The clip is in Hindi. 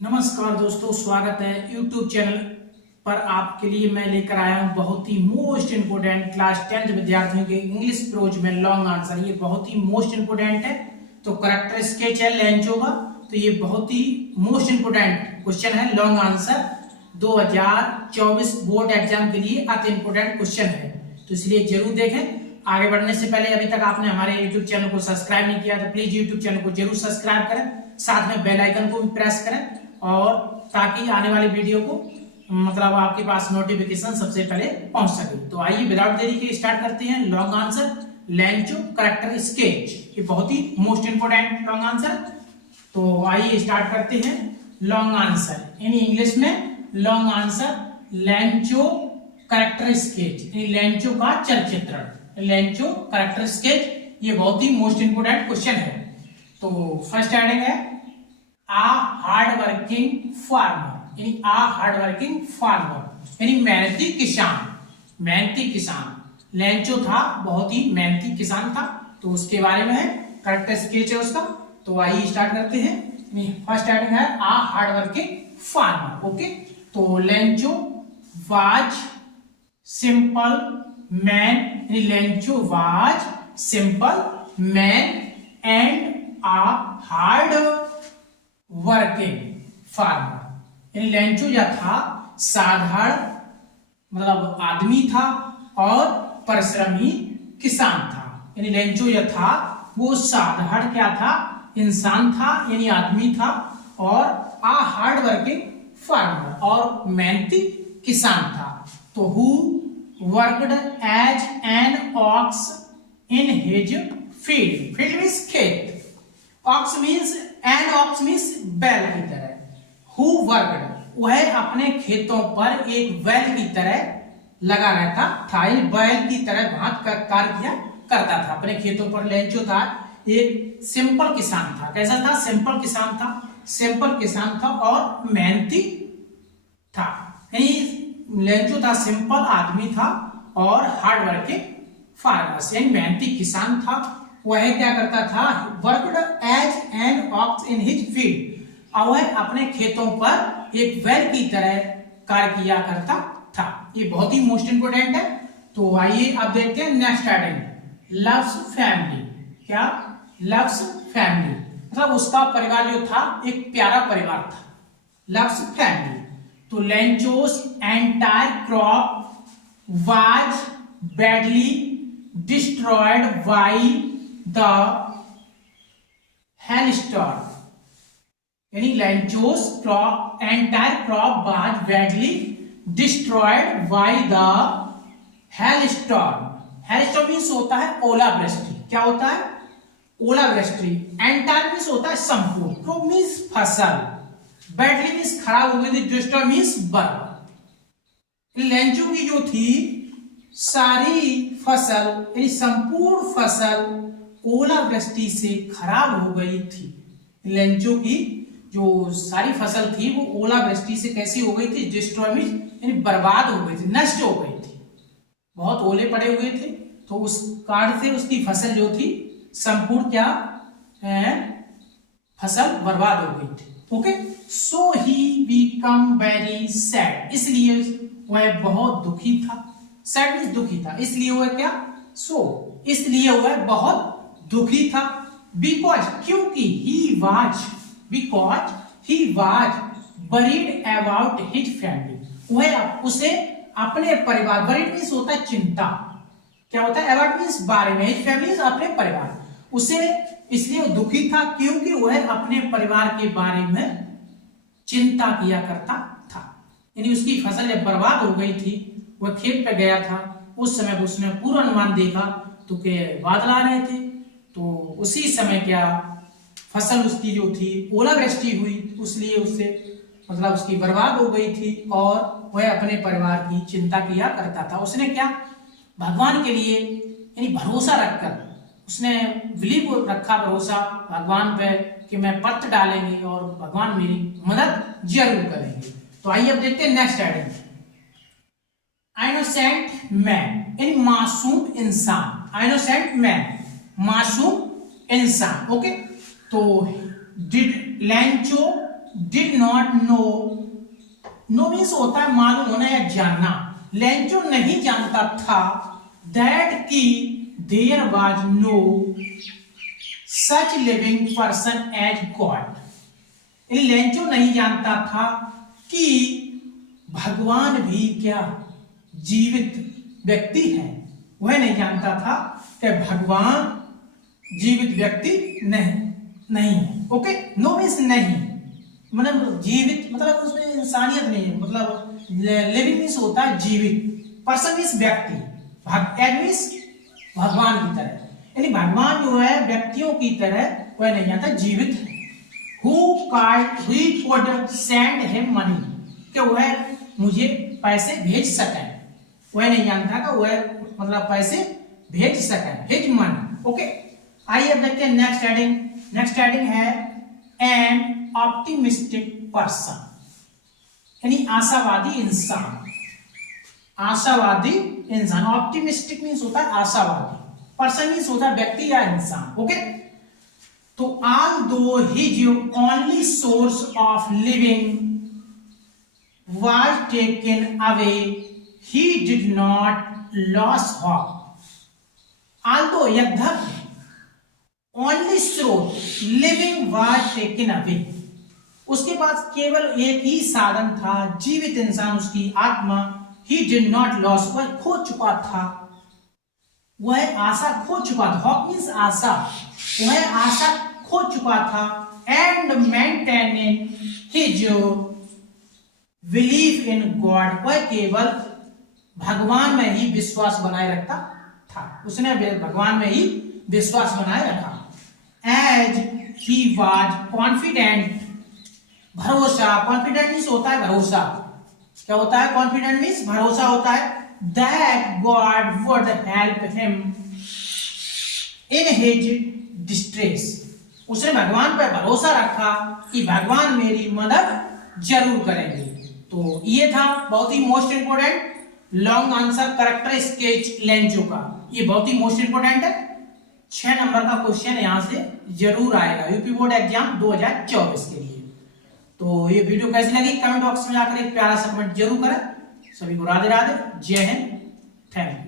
नमस्कार दोस्तों, स्वागत है YouTube चैनल पर। आपके लिए मैं लेकर आया हूं बहुत ही मोस्ट इंपोर्टेंट क्लास 10th विद्यार्थियों के इंग्लिश प्रोज में लॉन्ग आंसर। ये बहुत ही मोस्ट इंपोर्टेंट है। तो करेक्टर स्केच है लेंचो का, तो ये बहुत ही मोस्ट इंपोर्टेंट क्वेश्चन है। लॉन्ग आंसर 2024 बोर्ड एग्जाम के लिए अति इंपोर्टेंट क्वेश्चन है, तो इसलिए जरूर देखें। आगे बढ़ने से पहले अभी तक आपने हमारे YouTube चैनल को सब्सक्राइब नहीं किया तो प्लीज YouTube चैनल को जरूर सब्सक्राइब करें, साथ में बेल आइकन को भी प्रेस करें, और ताकि आने वाली वीडियो को मतलब आपके पास नोटिफिकेशन सबसे पहले पहुंच सके। तो आइए विदाउट देरी के स्टार्ट करते हैं। Long answer Lencho character sketch, ये बहुत ही मोस्ट इंपोर्टेंट लॉन्ग आंसर। तो आइए स्टार्ट करते हैं। लॉन्ग आंसर इन इंग्लिश में long answer Lencho character sketch, Lencho का चलचित्रण, लेंचो करेक्टर स्केच, ये बहुत ही मोस्ट इंपोर्टेंट क्वेश्चन है। तो फर्स्ट हेडिंग है आ हार्ड वर्किंग फार्मर, यानी आ हार्ड वर्किंग फार्मर यानी मेहनती किसान, मेहनती किसान। लेंचो था बहुत ही मेहनती किसान था, तो उसके बारे में है, करेक्टर स्केच है उसका। तो आइए स्टार्ट करते हैं। फर्स्ट हेडिंग है a hard working farmer. Okay, तो लेंचो वाज सिंपल मैन, यानी Lencho was simple man and a hard working farmer, यानी लेंचो या था साधारण मतलब आदमी था और परिश्रमी किसान था। यानी लेंचो या था वो साधारण क्या था, इंसान था यानी आदमी था, और आ हार्ड वर्किंग फार्मर और मेहनती किसान था। तो who worked as an ox in his field, field means खेत, ox means an ox means बैल की तरह। हु वर्कड वह अपने खेतों पर एक बैल की तरह लगा रहता था, बैल की तरह भांत का कार्य किया करता था अपने खेतों पर। लेंचो था एक सिंपल किसान था। कैसा था? सिंपल किसान था, सिंपल किसान था और मेहनती था। यानी लेंचो था सिंपल आदमी था और हार्ड वर्किंग फार्मर यानी मेहनती किसान था। वह क्या करता था? Worked as an ox in his field, और वह अपने खेतों पर एक बैल की तरह कार्य किया करता था। ये बहुत ही मोस्ट इंपोर्टेंट है। तो आइए अब देखते हैं नेक्स्ट हेडिंग, लव्स फैमिली। क्या? लव्स फैमिली मतलब उसका परिवार जो था एक प्यारा परिवार था, लव्स फैमिली। तो Lencho's entire crop was badly destroyed by the hailstorm, यानी Lencho's crop entire crop was badly destroyed by the hailstorm. Hailstorm means होता है ओलावृष्टि। क्या होता है? ओलावृष्टि। एंटायर मींस होता है संपूर्ण, क्रॉप मींस फसल, बैडली मींस खराब हो गई थी, डिस्ट्रॉय मींस बर्बाद। लेंचो की जो थी सारी फसल यानी संपूर्ण फसल ओलावृष्टि से खराब हो गई थी। लेंचो की जो सारी फसल थी वो ओलावृष्टि से कैसी हो गई थी? डिस्ट्रॉय मींस यानी बर्बाद हो गई थी, नष्ट हो गई थी, बहुत ओले पड़े हुए थे, तो उस कारण से उसकी फसल जो थी संपूर्ण क्या फसल बर्बाद हो गई थी। Okay, so he become very sad, इसलिए वह बहुत दुखी था। सैड मींस दुखी था, इसलिए वह क्या? सो इसलिए वह बहुत दुखी था। बिकॉज क्योंकि he was worried about his family, वह उसे अपने परिवार, वरीड मींस होता है चिंता, क्या होता है? अबाउट मींस बारे में, हिज फैमिली अपने परिवार, उसे इसलिए दुखी था क्योंकि वह अपने परिवार के बारे में चिंता किया करता था। यानी उसकी फसल जब बर्बाद हो गई थी, वह खेत पे गया था, उस समय उसने पूर्वानुमान देखा तो के बादल आ रहे थे, तो उसी समय क्या फसल उसकी जो थी ओलावृष्टि हुई, इसलिए उससे मतलब उसकी बर्बाद हो गई थी, और वह अपने परिवार की चिंता किया करता था। उसने क्या? भगवान के लिए यानी भरोसा रखकर उसने बिलीव रखा, भरोसा भगवान पे कि मैं पत्र डालेंगे और भगवान मेरी मदद जरूर करेंगे। तो आइए अब देखते हैं नेक्स्ट हेडिंग, इनोसेंट मैन यानी मासूम इंसान, इनोसेंट मैन मासूम इंसान। ओके, तो did Lencho did not know, know means होता है मालूम होना या जानना। लेंचो नहीं जानता था दैट की there was no such living person as God. Lencho नहीं जानता था कि भगवान भी क्या जीवित व्यक्ति है। वह नहीं जानता था कि भगवान जीवित व्यक्ति नहीं है। ओके, नो मीन्स नहीं, मतलब जीवित मतलब उसमें इंसानियत नहीं है, मतलब लिविंग मीन्स होता है जीवित, पर्सन मीन्स व्यक्ति, एज मीन्स भगवान की तरह, यानी भगवान जो है व्यक्तियों की तरह वह नहीं जानता, जीवित है। Who could send him money, कि वह मुझे पैसे भेज सके, वह नहीं जानता कि वह मतलब पैसे भेज सके, हिज मनी। ओके, आइए अब देखते हैं नेक्स्ट हेडिंग। नेक्स्ट हेडिंग है एन ऑप्टिमिस्टिक पर्सन, यानी आशावादी इंसान। आशावादी इंसान, ऑप्टिमिस्टिक मीन्स होता है आशावादी, पर्सन मीन्स होता है व्यक्ति या इंसान। ओके, तो although his only source of living was taken away, he did not lose hope. Although यद्यपि only source living was taken away, उसके पास केवल एक ही साधन था, जीवित इंसान उसकी आत्मा, he did not lose, वह खो चुका था, वह आशा खो चुका था, hope means आशा, वह आशा खो चुका था, and maintaining his belief in God, वह केवल भगवान में ही विश्वास बनाए रखता था, उसने भगवान में ही विश्वास बनाए रखा। एज ही वाज कॉन्फिडेंट, भरोसा, कॉन्फिडेंट मीन्स होता है भरोसा, क्या होता है कॉन्फिडेंट मीन्स भरोसा होता है, that God would help him in his distress, उसने भगवान पर भरोसा रखा कि भगवान मेरी मदद जरूर करेंगे। तो ये था बहुत ही most important long answer character sketch Lencho का, ये बहुत ही मोस्ट इंपोर्टेंट है। 6 नंबर का क्वेश्चन यहां से जरूर आएगा यूपी बोर्ड एग्जाम 2024 के लिए। तो ये वीडियो कैसी लगी कमेंट बॉक्स में जाकर एक प्यारा सा कमेंट जरूर करें। सभी को राधे राधे, जय हिंद, थैंक यू।